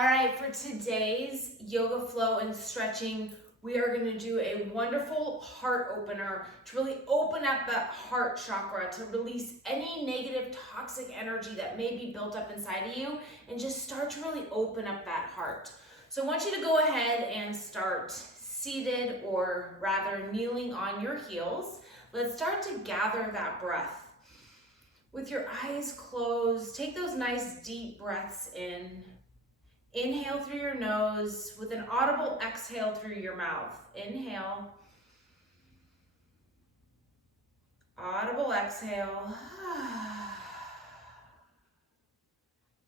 All right, for today's yoga flow and stretching, we are going to do a wonderful heart opener to really open up that heart chakra, to release any negative toxic energy that may be built up inside of you and just start to really open up that heart. So I want you to go ahead and start seated, or rather kneeling on your heels. Let's start to gather that breath. With your eyes closed, take those nice deep breaths in. Inhale through your nose with an audible exhale through your mouth. Inhale. Audible exhale.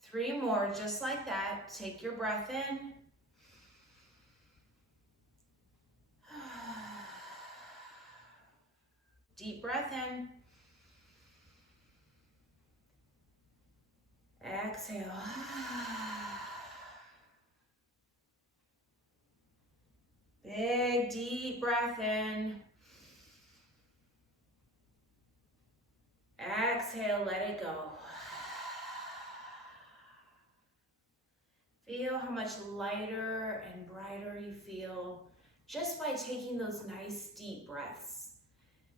3 more, just like that. Take your breath in. Deep breath in. Exhale. Big deep breath in. Exhale, let it go. Feel how much lighter and brighter you feel just by taking those nice deep breaths.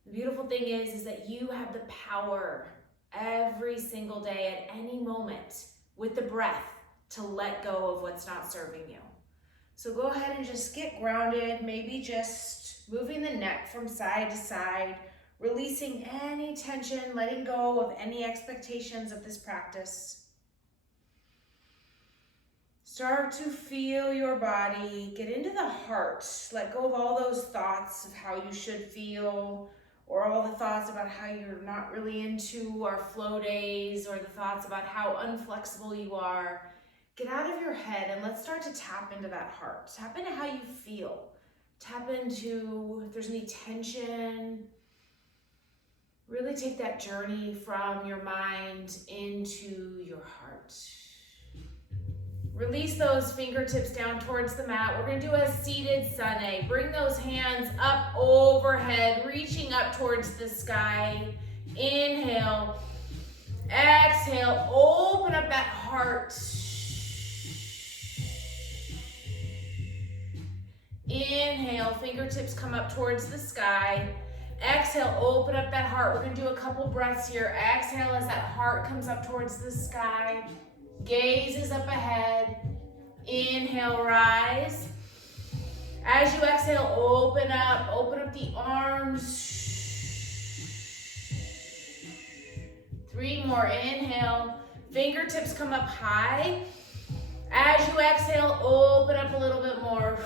The beautiful thing is that you have the power every single day at any moment with the breath to let go of what's not serving you. So go ahead and just get grounded, maybe just moving the neck from side to side, releasing any tension, letting go of any expectations of this practice. Start to feel your body, get into the heart, let go of all those thoughts of how you should feel, or all the thoughts about how you're not really into our flow days, or the thoughts about how unflexible you are. Get out of your head and let's start to tap into that heart. Tap into how you feel. Tap into if there's any tension. Really take that journey from your mind into your heart. Release those fingertips down towards the mat. We're going to do a seated sunny. Bring those hands up overhead, reaching up towards the sky. Inhale. Exhale. Open up that heart. Inhale, fingertips come up towards the sky. Exhale, open up that heart. We're going to do a couple breaths here. Exhale as that heart comes up towards the sky. Gaze is up ahead. Inhale, rise. As you exhale, open up the arms. 3 more, inhale. Fingertips come up high. As you exhale, open up a little bit more.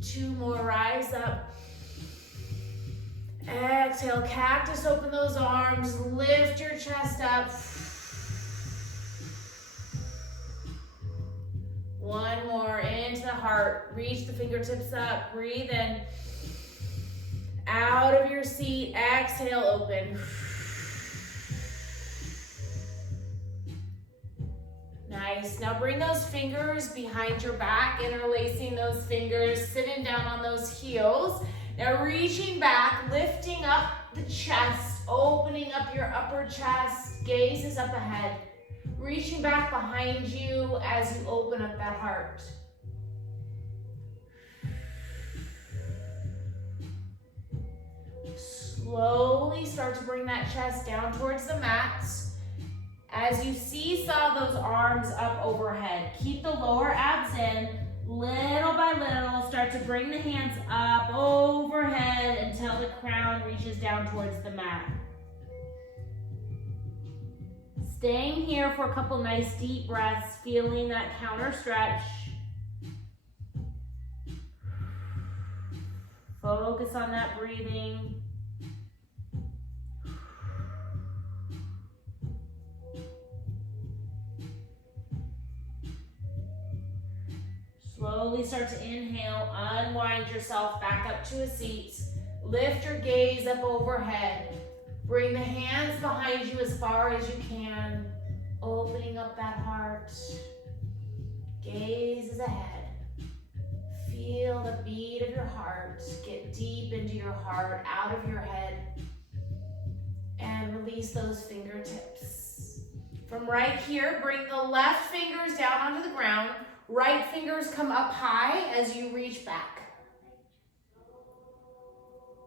2 more, rise up. Exhale, cactus, open those arms, lift your chest up. 1 more, into the heart, reach the fingertips up, breathe in. Out of your seat, exhale, open. Nice. Now bring those fingers behind your back, interlacing those fingers, sitting down on those heels. Now reaching back, lifting up the chest, opening up your upper chest, gaze is up ahead. Reaching back behind you as you open up that heart. Slowly start to bring that chest down towards the mat. As you seesaw those arms up overhead, keep the lower abs in. Little by little, start to bring the hands up overhead until the crown reaches down towards the mat. Staying here for a couple nice deep breaths, feeling that counter stretch. Focus on that breathing. Slowly start to inhale, unwind yourself back up to a seat. Lift your gaze up overhead. Bring the hands behind you as far as you can, opening up that heart. Gaze is ahead. Feel the beat of your heart. Get deep into your heart, out of your head, and release those fingertips. From right here, bring the left fingers down onto the ground. Right fingers come up high as you reach back.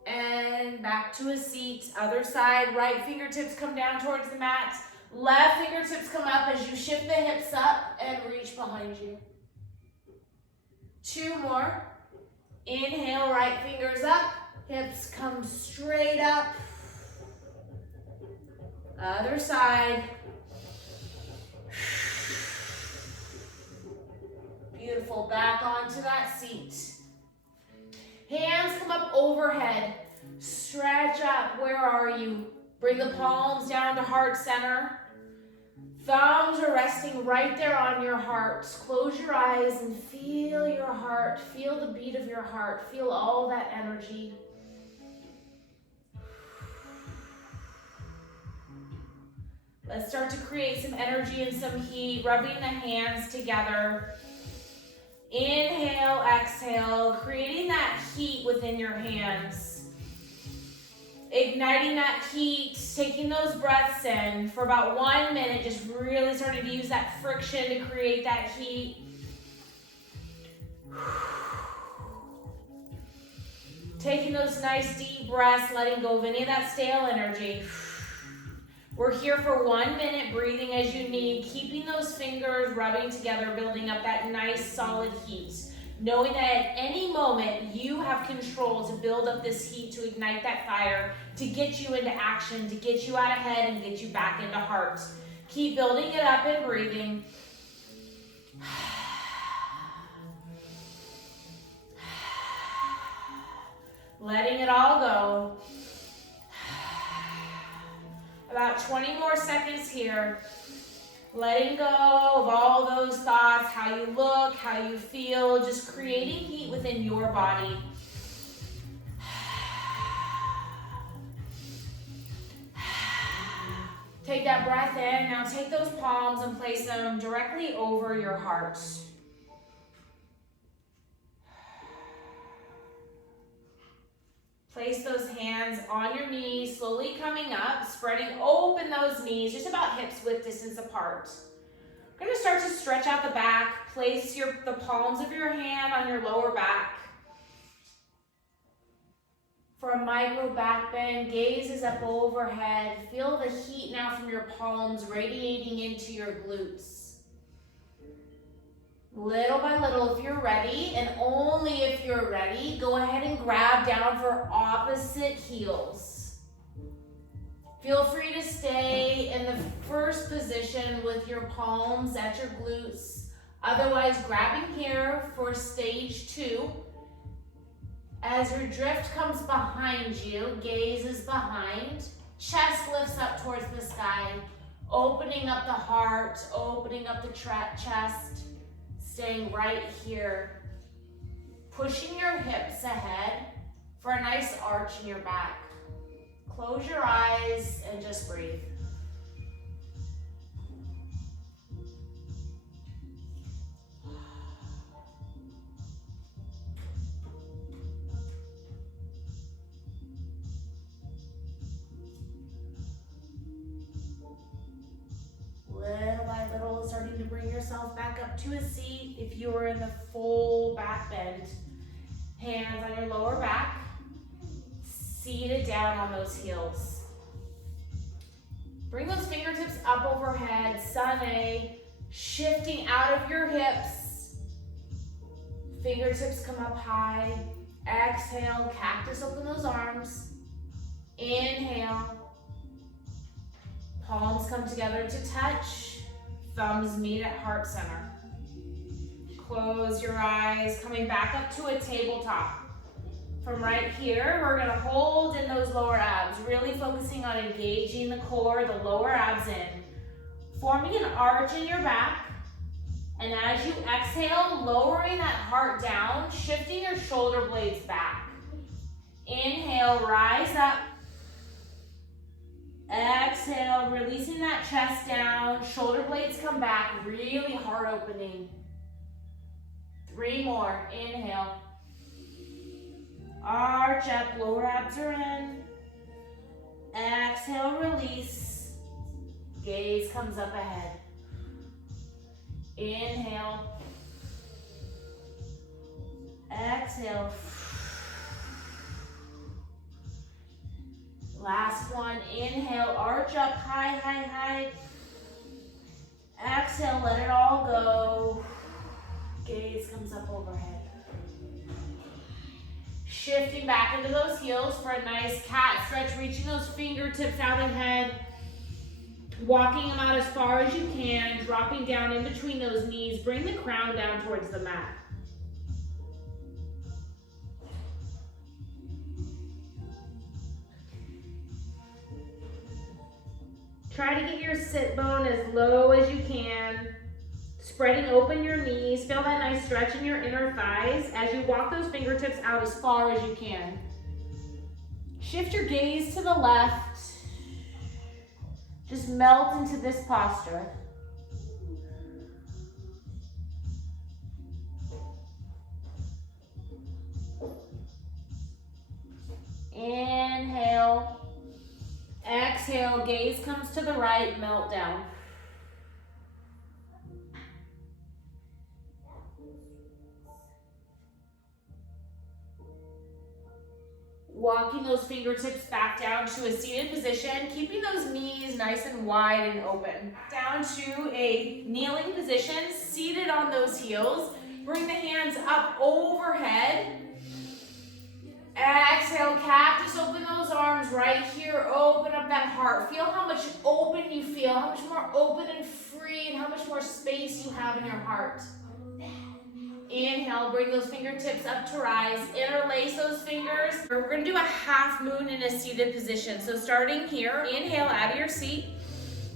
And back to a seat. Other side, right fingertips come down towards the mat. Left fingertips come up as you shift the hips up and reach behind you. 2 more. Inhale, right fingers up. Hips come straight up. Other side. Beautiful. Back onto that seat. Hands come up overhead. Stretch up. Where are you? Bring the palms down to heart center. Thumbs are resting right there on your heart. Close your eyes and feel your heart. Feel the beat of your heart. Feel all that energy. Let's start to create some energy and some heat, rubbing the hands together. Inhale, exhale, creating that heat within your hands. Igniting that heat, taking those breaths in for about 1 minute, just really starting to use that friction to create that heat. Taking those nice deep breaths, letting go of any of that stale energy. We're here for 1 minute, breathing as you need, keeping those fingers rubbing together, building up that nice solid heat. Knowing that at any moment you have control to build up this heat, to ignite that fire, to get you into action, to get you out ahead and get you back into heart. Keep building it up and breathing. Letting it all go. About 20 more seconds here. Letting go of all those thoughts, how you look, how you feel, just creating heat within your body. Take that breath in. Now take those palms and place them directly over your heart. Place those hands on your knees, slowly coming up, spreading open those knees, just about hips width distance apart. We're gonna start to stretch out the back. Place the palms of your hand on your lower back. For a micro back bend, gaze is up overhead. Feel the heat now from your palms radiating into your glutes. Little by little, if you're ready, and only if you're ready, go ahead and grab down for opposite heels. Feel free to stay in the first position with your palms at your glutes. Otherwise, grabbing here for stage 2. As your drift comes behind you, gaze is behind, chest lifts up towards the sky, opening up the heart, opening up the chest. Staying right here, pushing your hips ahead for a nice arch in your back. Close your eyes and just breathe. Little by little, starting to bring yourself back up to a seat. If you are in the full back bend, hands on your lower back, seated down on those heels. Bring those fingertips up overhead, sun A, shifting out of your hips. Fingertips come up high. Exhale, cactus, open those arms. Inhale. Palms come together to touch. Thumbs meet at heart center. Close your eyes, coming back up to a tabletop. From right here, we're gonna hold in those lower abs, really focusing on engaging the core, the lower abs in. Forming an arch in your back. And as you exhale, lowering that heart down, shifting your shoulder blades back. Inhale, rise up. Exhale, releasing that chest down, shoulder blades come back, really heart opening. 3 more, inhale. Arch up, lower abs are in. Exhale, release. Gaze comes up ahead. Inhale. Exhale. Last one. Inhale, arch up, high, high, high. Exhale, let it all go. Gaze comes up overhead. Shifting back into those heels for a nice cat stretch, reaching those fingertips out ahead. Walking them out as far as you can, dropping down in between those knees. Bring the crown down towards the mat. Try to get your sit bone as low as you can. Spreading open your knees. Feel that nice stretch in your inner thighs as you walk those fingertips out as far as you can. Shift your gaze to the left. Just melt into this posture. Inhale. Exhale, gaze comes to the right, melt down. Walking those fingertips back down to a seated position, keeping those knees nice and wide and open. Down to a kneeling position, seated on those heels. Bring the hands up overhead. Exhale, cactus, open those arms right here. Open up that heart. Feel how much open you feel, how much more open and free, and how much more space you have in your heart. Inhale, bring those fingertips up to rise. Interlace those fingers. We're going to do a half moon in a seated position. So starting here, inhale out of your seat.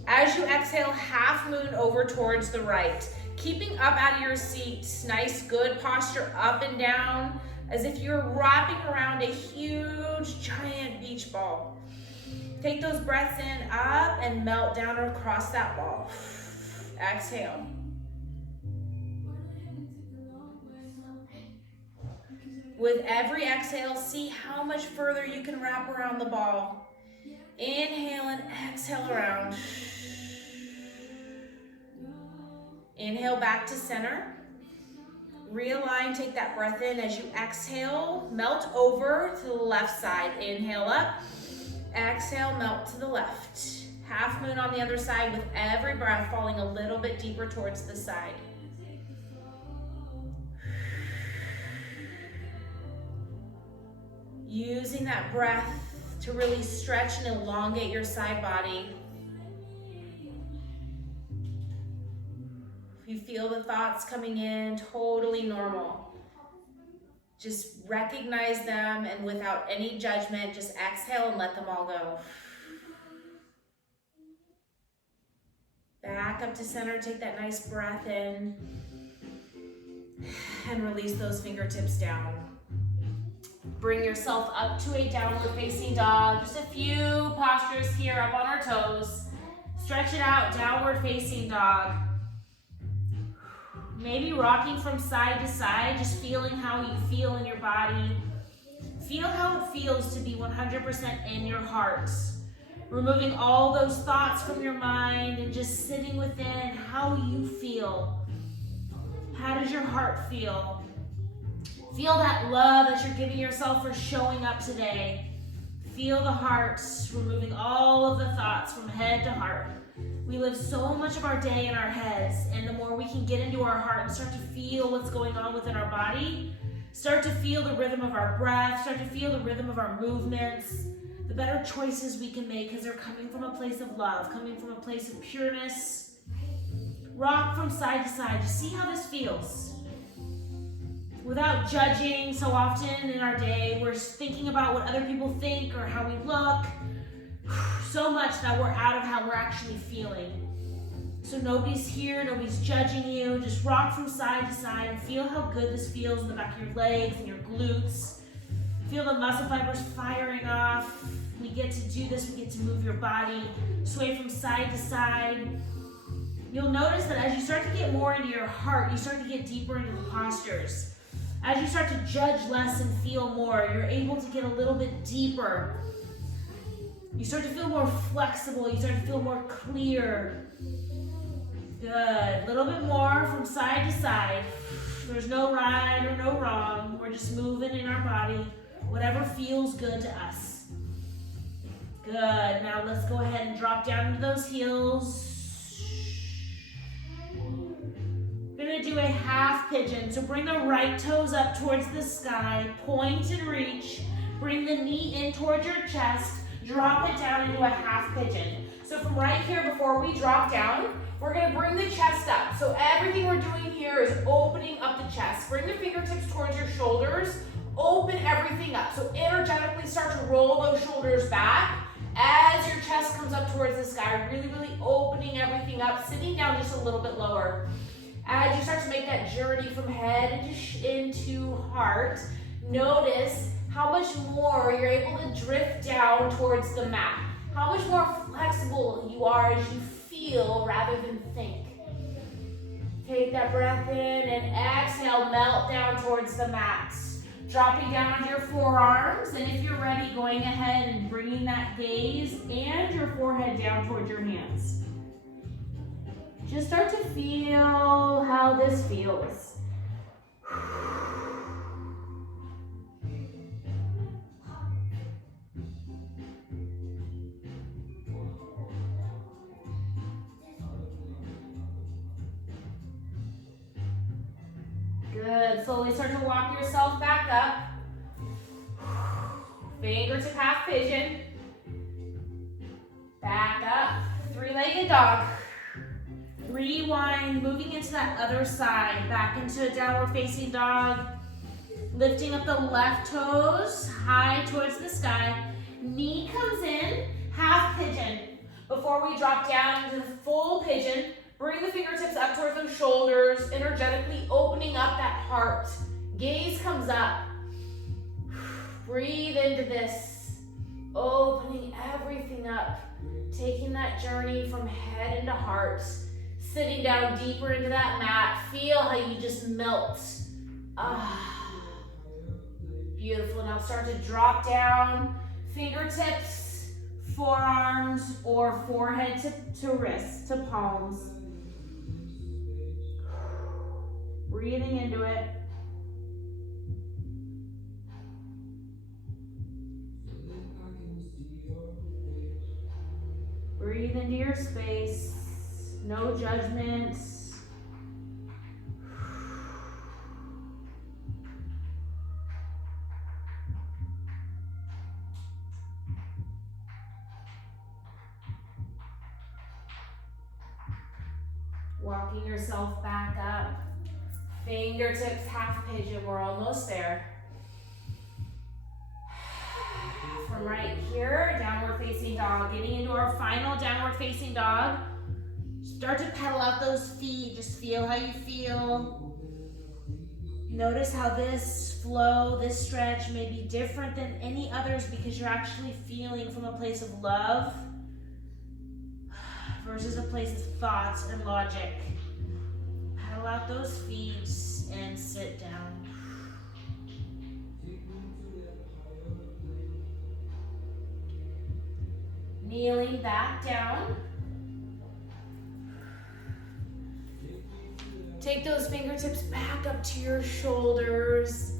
As you exhale, half moon over towards the right. Keeping up out of your seat. Nice, good posture up and down, as if you're wrapping around a huge, giant beach ball. Take those breaths in, up, and melt down across that ball. Exhale. With every exhale, see how much further you can wrap around the ball. Inhale and exhale around. Inhale back to center. Realign, take that breath in as you exhale. Melt over to the left side. Inhale up. Exhale, melt to the left. Half moon on the other side with every breath falling a little bit deeper towards the side. Using that breath to really stretch and elongate your side body. If you feel the thoughts coming in, totally normal. Just recognize them, and without any judgment, just exhale and let them all go. Back up to center, take that nice breath in, and release those fingertips down. Bring yourself up to a downward facing dog. Just a few postures here up on our toes. Stretch it out, downward facing dog. Maybe rocking from side to side, just feeling how you feel in your body. Feel how it feels to be 100% in your heart. Removing all those thoughts from your mind and just sitting within how you feel. How does your heart feel? Feel that love that you're giving yourself for showing up today. Feel the heart, removing all of the thoughts from head to heart. We live so much of our day in our heads, and the more we can get into our heart and start to feel what's going on within our body, start to feel the rhythm of our breath, start to feel the rhythm of our movements, the better choices we can make because they're coming from a place of love, coming from a place of pureness. Rock from side to side. Just see how this feels. Without judging. So often in our day, we're thinking about what other people think or how we look. So much that we're out of how we're actually feeling. So nobody's here, nobody's judging you. Just rock from side to side and feel how good this feels in the back of your legs and your glutes. Feel the muscle fibers firing off. We get to do this, we get to move your body, sway from side to side. You'll notice that as you start to get more into your heart, you start to get deeper into the postures. As you start to judge less and feel more, you're able to get a little bit deeper. You start to feel more flexible. You start to feel more clear. Good. A little bit more from side to side. There's no right or no wrong. We're just moving in our body. Whatever feels good to us. Good. Now let's go ahead and drop down into those heels. We're going to do a half pigeon. So bring the right toes up towards the sky. Point and reach. Bring the knee in towards your chest. Drop it down into a half pigeon. So from right here, before we drop down, we're going to bring the chest up. So everything we're doing here is opening up the chest. Bring the fingertips towards your shoulders. Open everything up. So energetically start to roll those shoulders back as your chest comes up towards the sky. Really, really opening everything up. Sitting down just a little bit lower. As you start to make that journey from head into heart, notice how much more you're able to drift down towards the mat. How much more flexible you are as you feel rather than think. Take that breath in and exhale, melt down towards the mat. Dropping down on your forearms, and if you're ready, going ahead and bringing that gaze and your forehead down towards your hands. Just start to feel how this feels. Good. Slowly start to walk yourself back up. Fingertip half pigeon. Back up. Three-legged dog. Rewind, moving into that other side. Back into a downward facing dog. Lifting up the left toes high towards the sky. Knee comes in, half pigeon. Before we drop down into the full pigeon, bring the fingertips up towards those shoulders, energetically opening up that heart. Gaze comes up. Breathe into this, opening everything up, taking that journey from head into heart, sitting down deeper into that mat. Feel how you just melt. Beautiful. Now start to drop down, fingertips, forearms, or forehead to wrists, to palms. Breathing into it. Breathe into your space. No judgments. Walking yourself back up. Fingertips half pigeon. We're almost there. From right here, downward facing dog. Getting into our final downward facing dog. Start to pedal out those feet. Just feel how you feel. Notice how this flow, this stretch may be different than any others because you're actually feeling from a place of love versus a place of thought and logic. Pedal out those feet and sit down. Kneeling back down. Take those fingertips back up to your shoulders.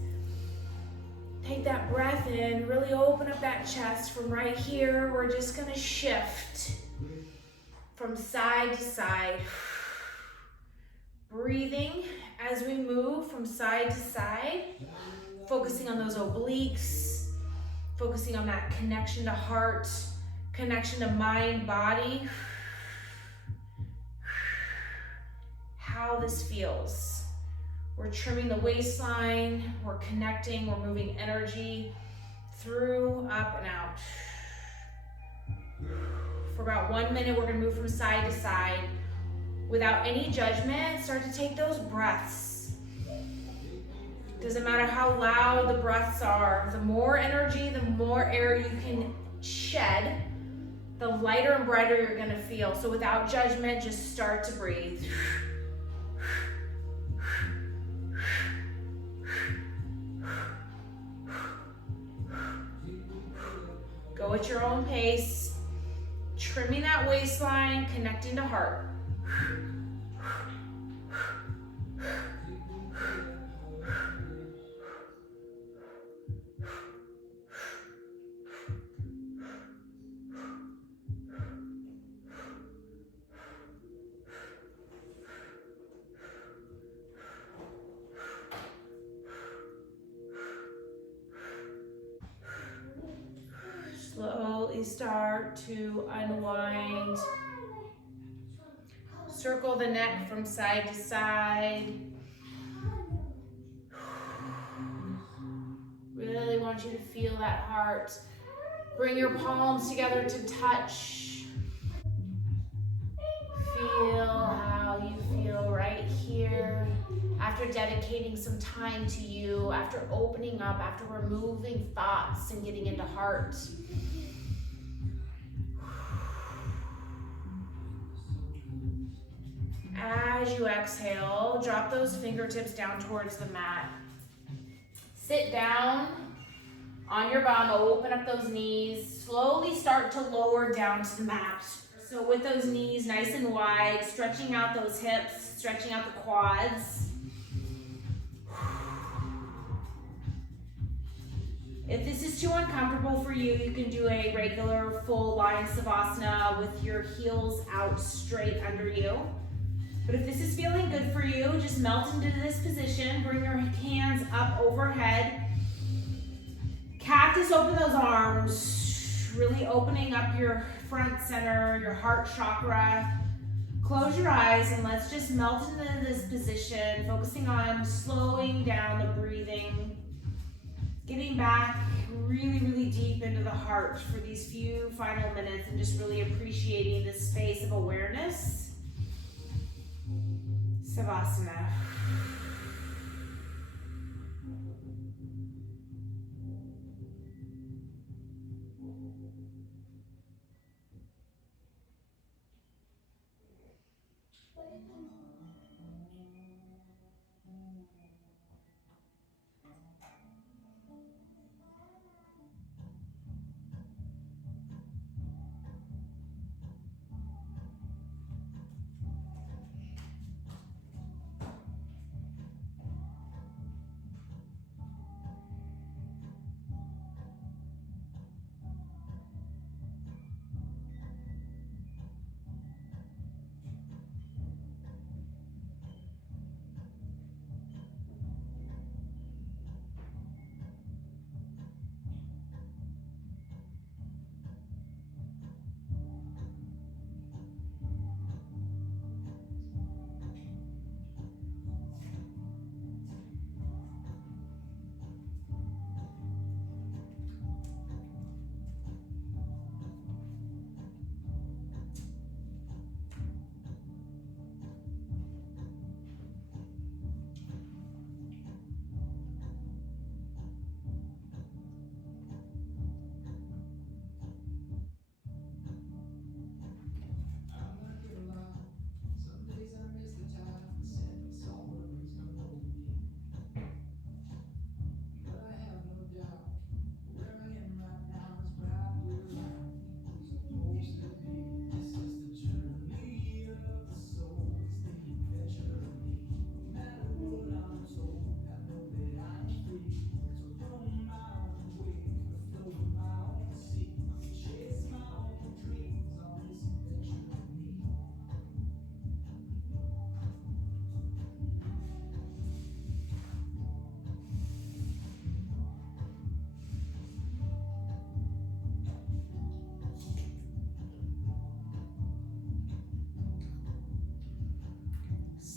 Take that breath in, really open up that chest. From right here, we're just gonna shift from side to side. Breathing as we move from side to side, focusing on those obliques, focusing on that connection to heart, connection to mind, body. How this feels. We're trimming the waistline, we're connecting, we're moving energy through, up, and out. For about 1 minute, we're gonna move from side to side. Without any judgment, start to take those breaths. Doesn't matter how loud the breaths are, the more energy, the more air you can shed, the lighter and brighter you're gonna feel. So without judgment, just start to breathe. Go at your own pace. trimming that waistline, connecting to heart. Slowly start to unwind. Circle the neck from side to side. Really want you to feel that heart. Bring your palms together to touch. Feel how you feel right here. After dedicating some time to you, after opening up, after removing thoughts and getting into heart. As you exhale, drop those fingertips down towards the mat. Sit down on your bum, open up those knees. Slowly start to lower down to the mat. So with those knees nice and wide, stretching out those hips, stretching out the quads. If this is too uncomfortable for you, you can do a regular full lying savasana with your heels out straight under you. But if this is feeling good for you, just melt into this position. Bring your hands up overhead. Cactus, open those arms. Really opening up your front center, your heart chakra. Close your eyes and let's just melt into this position, focusing on slowing down the breathing. Getting back really, really deep into the heart for these few final minutes and just really appreciating this space of awareness. Savasana.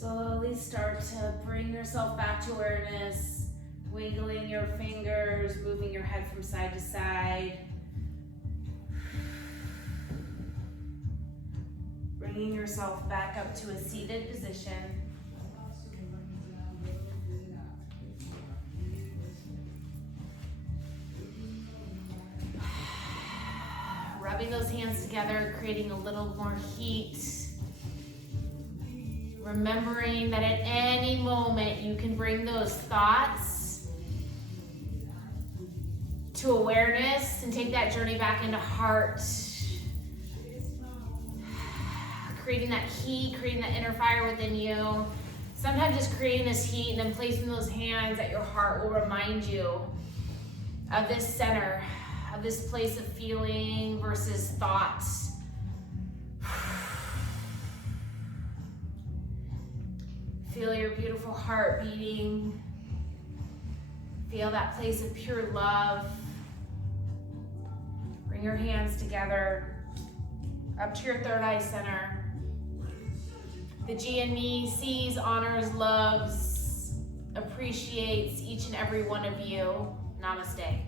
Slowly start to bring yourself back to awareness, wiggling your fingers, moving your head from side to side. Bringing yourself back up to a seated position. Rubbing those hands together, creating a little more heat. Remembering that at any moment you can bring those thoughts to awareness and take that journey back into heart. creating that heat, creating that inner fire within you. Sometimes just creating this heat and then placing those hands at your heart will remind you of this center, of this place of feeling versus thoughts. Feel your beautiful heart beating. Feel that place of pure love. Bring your hands together up to your third eye center. The G in me sees, honors, loves, appreciates each and every one of you. Namaste.